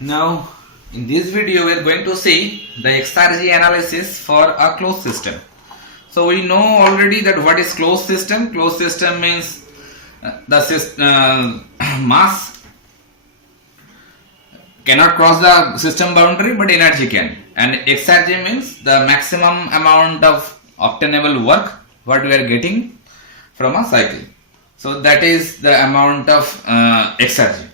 Now, in this video, we are going to see the XRG analysis for a closed system. So, we know already that what is closed system. Closed system means the mass cannot cross the system boundary, but energy can. And XRG means the maximum amount of obtainable work what we are getting from a cycle. So, that is the amount of XRG.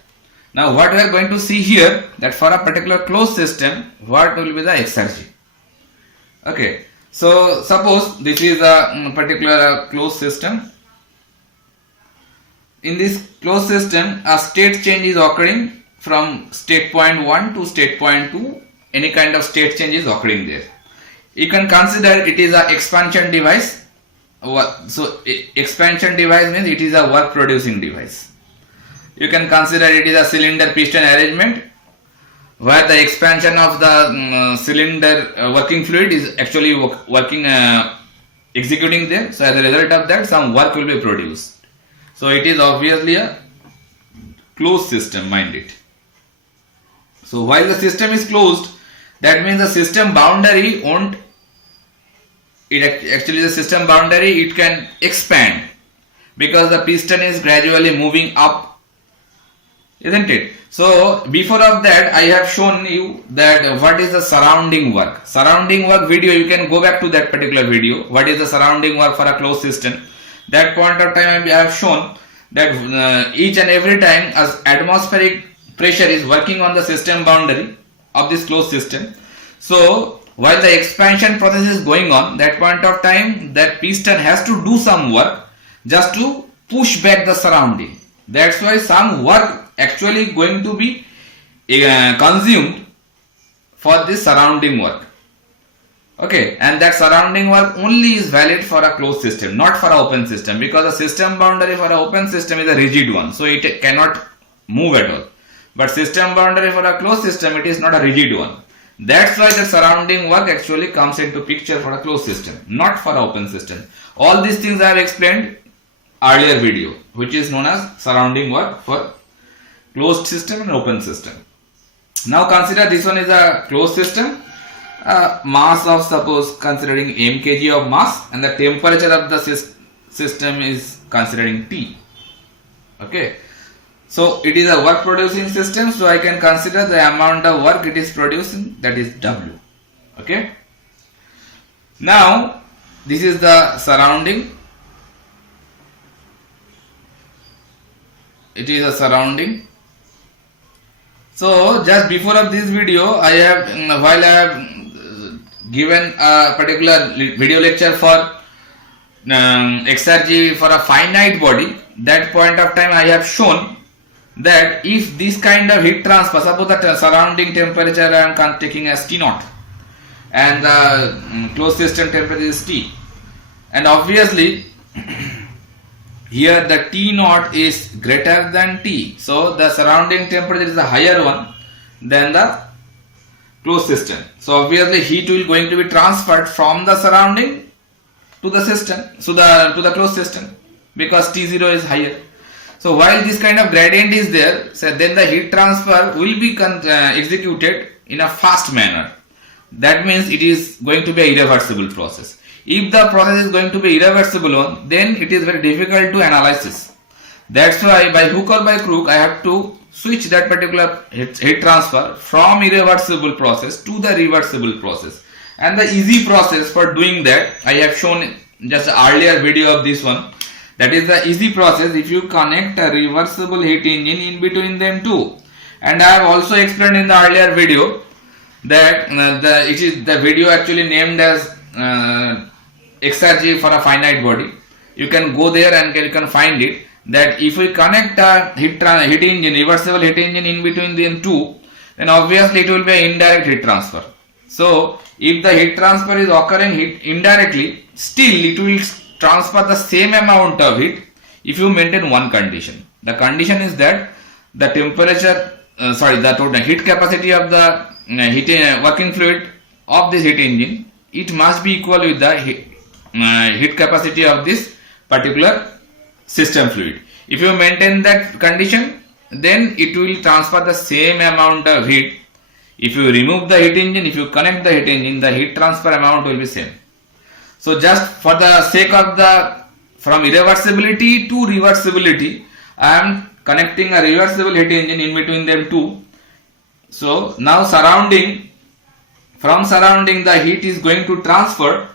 Now what we are going to see here, that for a particular closed system, what will be the exergy. Okay, so suppose this is a particular closed system. In this closed system, a state change is occurring from state point 1 to state point 2. Any kind of state change is occurring there. You can consider it is an expansion device. So expansion device means it is a work producing device. You can consider it is a cylinder piston arrangement where the expansion of the cylinder working fluid is actually executing there. So as a result of that, some work will be produced. So it is obviously a closed system, mind it. So while the system is closed, that means the system boundary won't, the system boundary it can expand because the piston is gradually moving up, isn't it? So before of that, I have shown you that what is the surrounding work. Surrounding work video, you can go back to that particular video. What is the surrounding work for a closed system? That point of time I have shown that each and every time as atmospheric pressure is working on the system boundary of this closed system. So while the expansion process is going on, that point of time that piston has to do some work just to push back the surrounding. That's why some work actually going to be consumed for this surrounding work. Okay, and that surrounding work only is valid for a closed system, not for an open system, because the system boundary for an open system is a rigid one, so it cannot move at all. But system boundary for a closed system, it is not a rigid one. That's why the surrounding work actually comes into picture for a closed system, not for an open system. All these things I have explained earlier video, which is known as surrounding work for closed system and open system. Now consider this one is a closed system. Mass of, suppose considering mkg of mass, and the temperature of the system is considering T. Okay, so it is a work producing system, so I can consider the amount of work it is producing, that is W. Okay, now this is the surrounding. It is a surrounding. So just before of this video, I have while I have given a particular video lecture for XRG for a finite body, that point of time I have shown that if this kind of heat transfer, suppose the surrounding temperature I am taking as T naught and the closed system temperature is T, and obviously here the T naught is greater than T, so the surrounding temperature is a higher one than the closed system. So obviously heat will going to be transferred from the surrounding to the system, so to the closed system, because T0 is higher. So while this kind of gradient is there, so then the heat transfer will be executed in a fast manner. That means it is going to be an irreversible process. If the process is going to be irreversible one, then it is very difficult to analyze. That's why by hook or by crook I have to switch that particular heat transfer from irreversible process to the reversible process. And the easy process for doing that I have shown just earlier video of this one. That is the easy process if you connect a reversible heat engine in between them two. And I have also explained in the earlier video that it is the video actually named as XRG for a finite body. You can go there and you can find it, that if we connect a heat engine, reversible heat engine in between them two, then obviously it will be an indirect heat transfer. So if the heat transfer is occurring indirectly, still it will transfer the same amount of heat if you maintain one condition. The condition is that the temperature, the total heat capacity of the working fluid of this heat engine, it must be equal with the heat capacity of this particular system fluid. If you maintain that condition, then it will transfer the same amount of heat. If you remove the heat engine, if you connect the heat engine, the heat transfer amount will be same. So just for the sake of the from irreversibility to reversibility, I am connecting a reversible heat engine in between them two. So now from surrounding the heat is going to transfer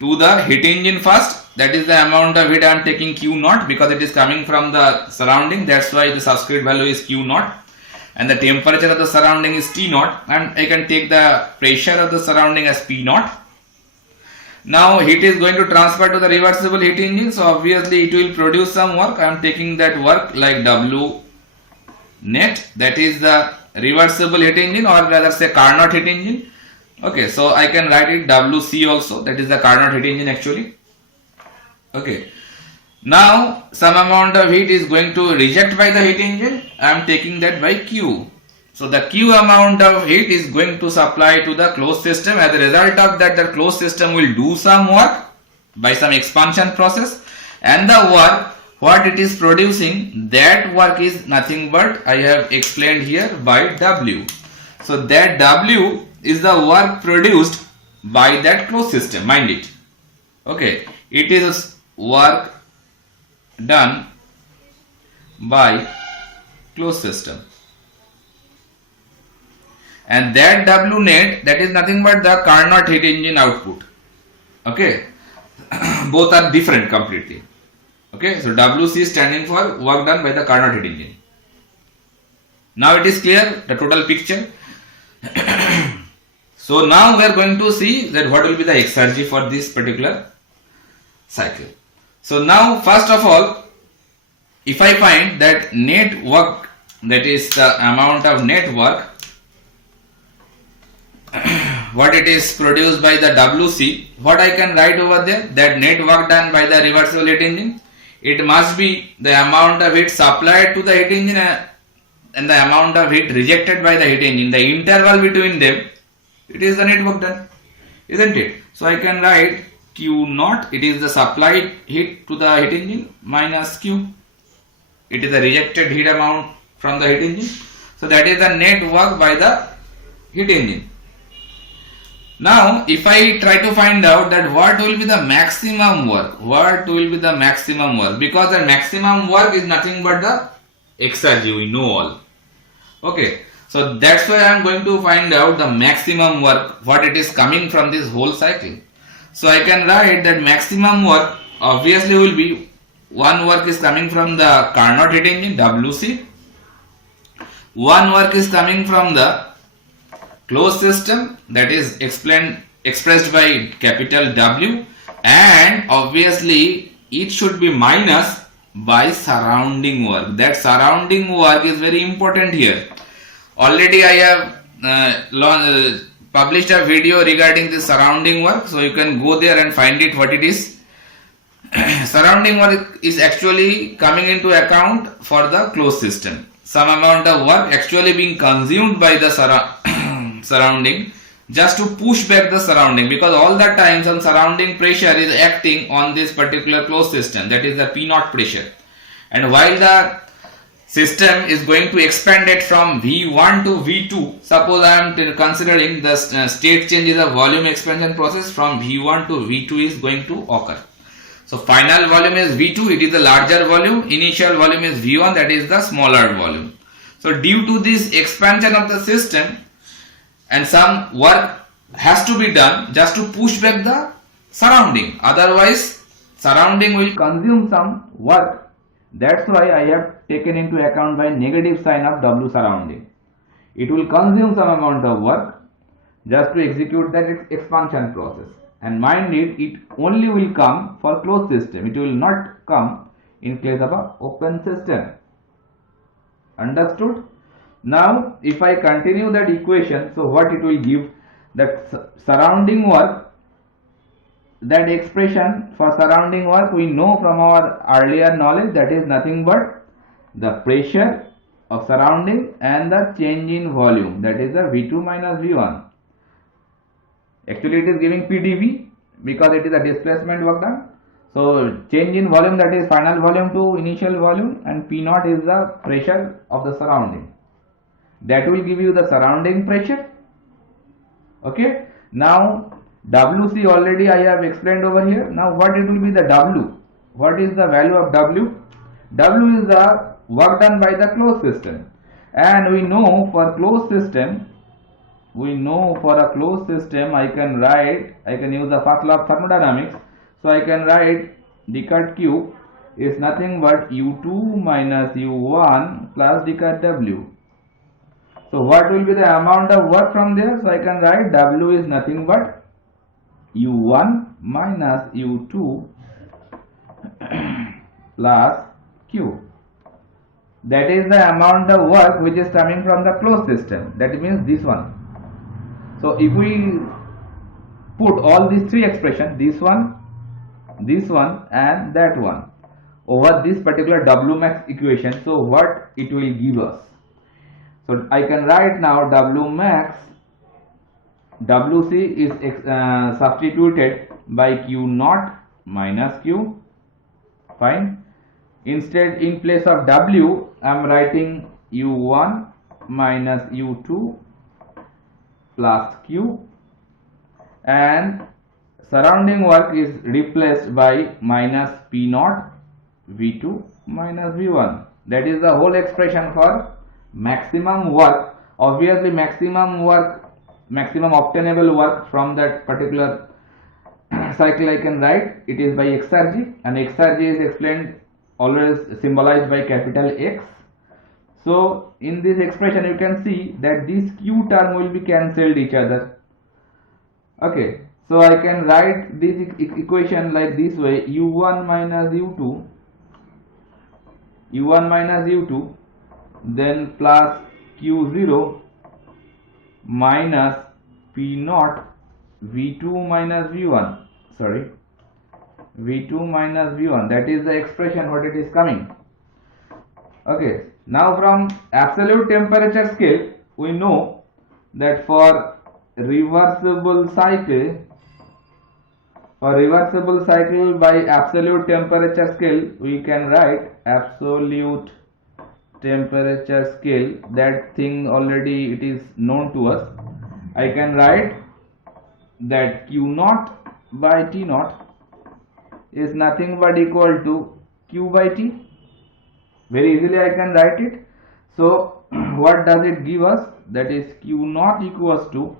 to the heat engine first. That is the amount of heat I am taking Q naught, because it is coming from the surrounding. That's why the subscript value is Q naught, and the temperature of the surrounding is T naught, and I can take the pressure of the surrounding as P naught. Now heat is going to transfer to the reversible heat engine, so obviously it will produce some work. I am taking that work like W net, that is the reversible heat engine, or rather say Carnot heat engine. Okay, so I can write it WC also, that is the Carnot heat engine actually. Okay, now some amount of heat is going to reject by the heat engine. I am taking that by Q. So the Q amount of heat is going to supply to the closed system. As a result of that, the closed system will do some work by some expansion process, and the work what it is producing, that work is nothing but I have explained here by W. So that W is the work produced by that closed system, mind it. Okay, it is work done by closed system, and that W net, that is nothing but the Carnot heat engine output. Okay, both are different completely. Okay, so WC is standing for work done by the Carnot heat engine. Now it is clear, the total picture. So now we are going to see that what will be the exergy for this particular cycle. So now first of all, if I find that net work, that is the amount of net work what it is produced by the WC, what I can write over there, that net work done by the reversible heat engine, it must be the amount of heat supplied to the heat engine and the amount of heat rejected by the heat engine. The interval between them, it is the net work done, isn't it? So I can write Q naught, it is the supplied heat to the heat engine, minus Q, it is the rejected heat amount from the heat engine. So that is the net work by the heat engine. Now if I try to find out that what will be the maximum work, because the maximum work is nothing but the exergy, we know all. Okay, so that's why I am going to find out the maximum work, what it is coming from this whole cycle. So I can write that maximum work obviously will be, one work is coming from the Carnot heat engine, WC, one work is coming from the closed system, that is expressed by capital W, and obviously it should be minus by surrounding work. That surrounding work is very important here. Already I have published a video regarding the surrounding work, so you can go there and find it what it is. Surrounding work is actually coming into account for the closed system. Some amount of work actually being consumed by the surrounding just to push back the surrounding, because all the time some surrounding pressure is acting on this particular closed system, that is the P naught pressure, and while the system is going to expand it from V1 to V2, suppose I am considering the state change is a volume expansion process, from V1 to V2 is going to occur. So final volume is V2, it is the larger volume, initial volume is V1, that is the smaller volume. So due to this expansion of the system, and some work has to be done just to push back the surrounding, otherwise surrounding will consume some work. That's why I have taken into account by negative sign of W surrounding. It will consume some amount of work just to execute that expansion process, and mind it only will come for closed system, it will not come in case of a open system. Understood? Now if I continue that equation, so what it will give, that surrounding work, that expression for surrounding work we know from our earlier knowledge, that is nothing but the pressure of surrounding and the change in volume, that is the V2 minus V1. Actually it is giving PdV because it is a displacement work done. So change in volume, that is final volume to initial volume, and P naught is the pressure of the surrounding. That will give you the surrounding pressure. Okay. Now WC already I have explained over here. Now what it will be the W? What is the value of W? W is the work done by the closed system, and we know for closed system, I can use the first law of thermodynamics. So I can write d cut Q is nothing but U2 minus U1 plus d cut W. So what will be the amount of work from there? So I can write W is nothing but U1 minus U2 plus Q. That is the amount of work which is coming from the closed system. That means this one. So if we put all these three expressions, this one, and that one, over this particular W max equation, so what it will give us? So I can write now W max, WC is substituted by Q naught minus Q. Fine. Instead, in place of W, I am writing U1 minus U2 plus Q, and surrounding work is replaced by minus P naught V2 minus V1. That is the whole expression for maximum work. Obviously maximum obtainable work from that particular cycle I can write it is by exergy, and exergy is explained always symbolized by capital X. So in this expression you can see that this Q term will be cancelled each other. Okay, so I can write this equation like this way: U1 minus U2 then plus Q0 minus P naught V2 minus V1. V2 minus V1. That is the expression what it is coming. Okay. Now from absolute temperature scale, we know that for reversible cycle by absolute temperature scale, we can write absolute temperature scale. That thing already it is known to us. I can write that Q naught by T naught is nothing but equal to Q by T. Very easily I can write it. So what does it give us? That is Q naught equals to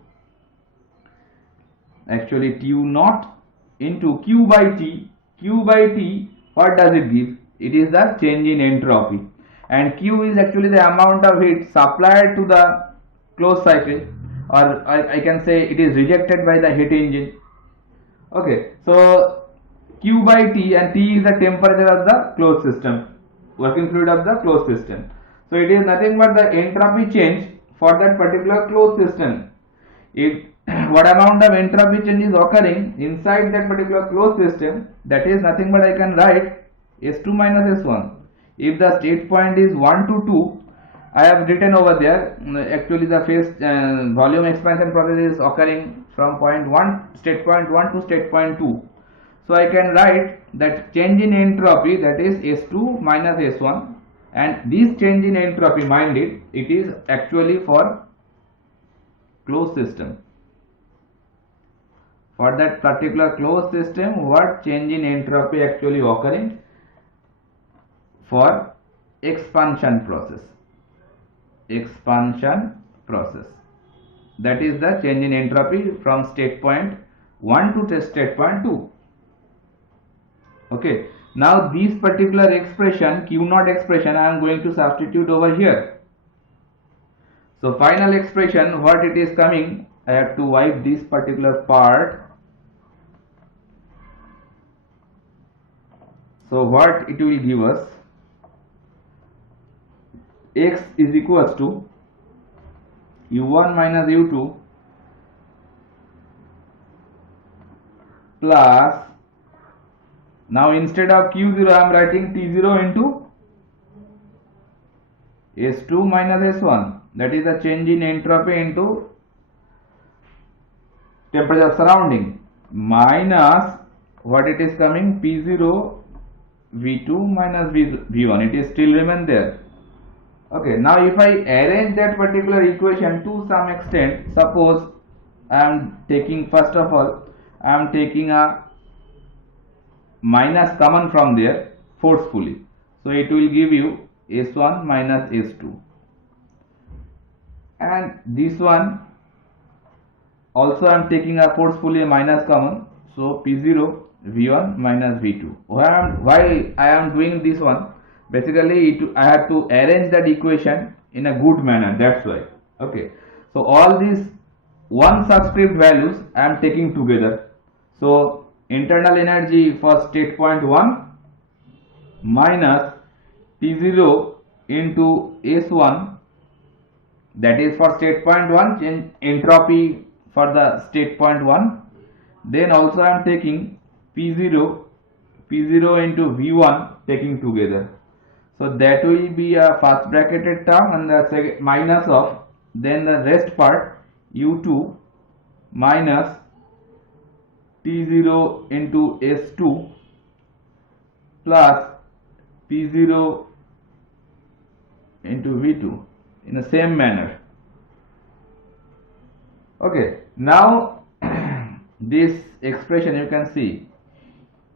actually Q naught into Q by T. Q by T, what does it give? It is the change in entropy, and Q is actually the amount of heat supplied to the closed cycle, or I can say it is rejected by the heat engine. Okay, so Q by T, and T is the temperature of the closed system, working fluid of the closed system. So it is nothing but the entropy change for that particular closed system. If what amount of entropy change is occurring inside that particular closed system, that is nothing but I can write S2 minus S1. If the state point is 1 to 2, I have written over there actually the phase volume expansion process is occurring from state point 1 to state point 2. So I can write that change in entropy, that is S2 minus S1, and this change in entropy, mind it is actually for closed system. For that particular closed system, what change in entropy actually occurring? For expansion process. That is the change in entropy from state point 1 to state point 2. Okay. Now this particular expression, Q naught expression, I am going to substitute over here. So final expression, what it is coming, I have to wipe this particular part. So what it will give us? X is equals to U1 minus U2 plus, now instead of Q0 I am writing T0 into S2 minus S1, that is the change in entropy into temperature surrounding, minus what it is coming, P0 V2 minus V1, it is still remain there. Okay, now if I arrange that particular equation to some extent, suppose I am taking, first of all, I am taking a minus common from there forcefully, so it will give you S1 minus S2, and this one also I am taking a forcefully a minus common, so P0 V1 minus V2. Why I am doing this one? Basically I have to arrange that equation in a good manner, that's why. Okay, so all these one subscript values I am taking together. So internal energy for state point 1 minus T0 into S1, that is for state point 1, entropy for the state point 1. Then also I am taking P0 into V1 taking together. So that will be a first bracketed term, and the second minus of, then the rest part U2 minus T0 into S2 plus P0 into V2 in the same manner. Okay, now this expression you can see,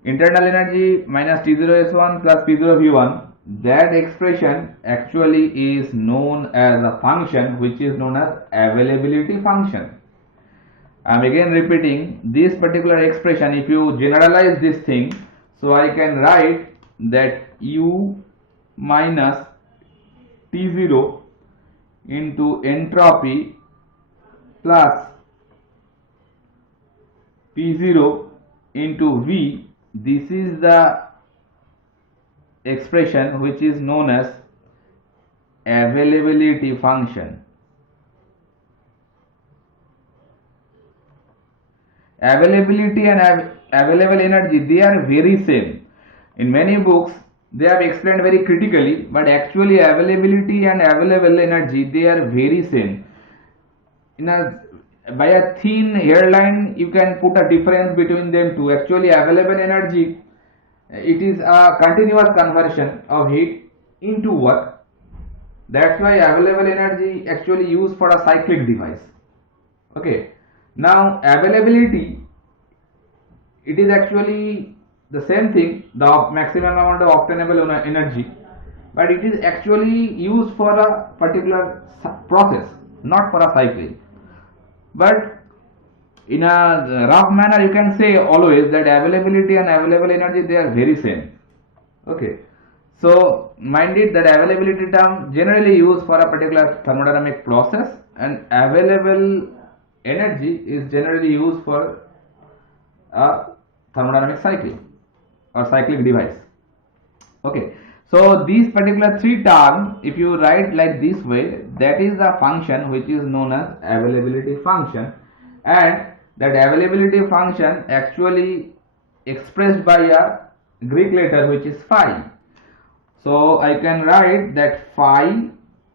internal energy minus T0S1 plus P0 V1, that expression actually is known as a function which is known as availability function. I am again repeating this particular expression. If you generalize this thing, so I can write that U minus T0 into entropy plus P0 into V, this is the expression which is known as availability function. Availability and available energy, they are very same. In many books they have explained very critically, but actually availability and available energy, they are very same. By a thin hairline you can put a difference between them two. Actually available energy, it is a continuous conversion of heat into work. That's why available energy actually used for a cyclic device. Okay, now availability, it is actually the same thing, the maximum amount of obtainable energy, but it is actually used for a particular process, not for a cycle. But in a rough manner you can say always that availability and available energy, they are very same. Okay, so mind it that availability term generally used for a particular thermodynamic process, and available energy is generally used for a thermodynamic cycle or cyclic device. Okay, so these particular three terms, if you write like this way, that is a function which is known as availability function, and that availability function actually expressed by a Greek letter which is phi. So I can write that phi,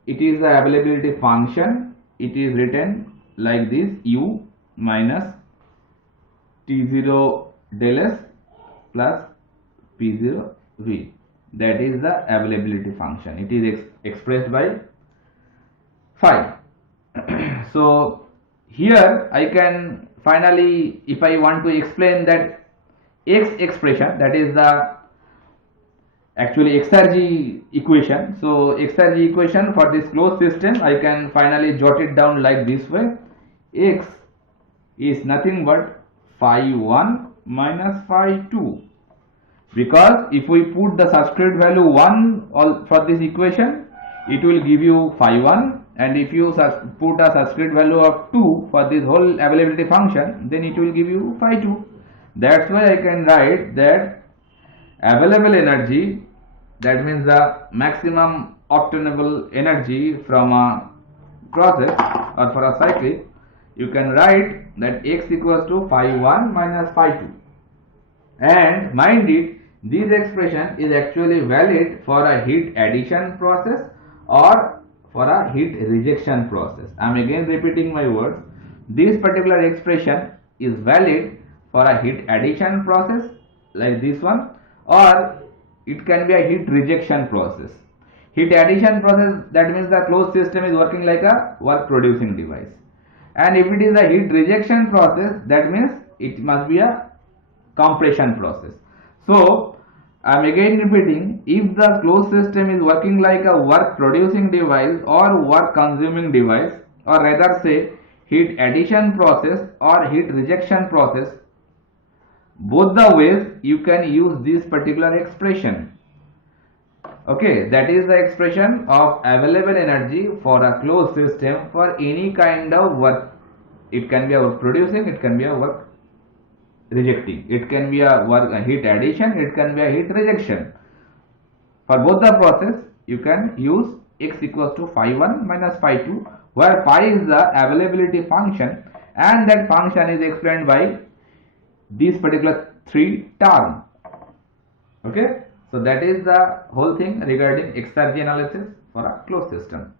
it is the availability function. It is written like this: U minus T0 del S plus P0 V. That is the availability function. It is expressed by phi. So here I can finally, if I want to explain that X expression, that is the actually exergy equation. So exergy equation for this closed system, I can finally jot it down like this way: X is nothing but phi 1 minus phi 2, because if we put the subscript value 1 for this equation, it will give you phi 1, and if you put a subscript value of 2 for this whole availability function, then it will give you phi 2. That's why I can write that available energy, that means the maximum obtainable energy from a process or for a cycle, you can write that X equals to phi 1 minus phi 2. And mind it, this expression is actually valid for a heat addition process or for a heat rejection process. I am again repeating my words. This particular expression is valid for a heat addition process like this one, or it can be a heat rejection process. Heat addition process, that means the closed system is working like a work producing device. And if it is a heat rejection process, that means it must be a compression process. So I am again repeating, if the closed system is working like a work producing device or work consuming device, or rather say heat addition process or heat rejection process, both the ways you can use this particular expression. Okay, that is the expression of available energy for a closed system for any kind of work. It can be a work producing, it can be a work rejecting, it can be a heat addition, it can be a heat rejection. For both the process, you can use x equals to phi 1 minus phi 2, where phi is the availability function and that function is explained by these particular three terms. Okay, so that is the whole thing regarding exergy analysis for a closed system.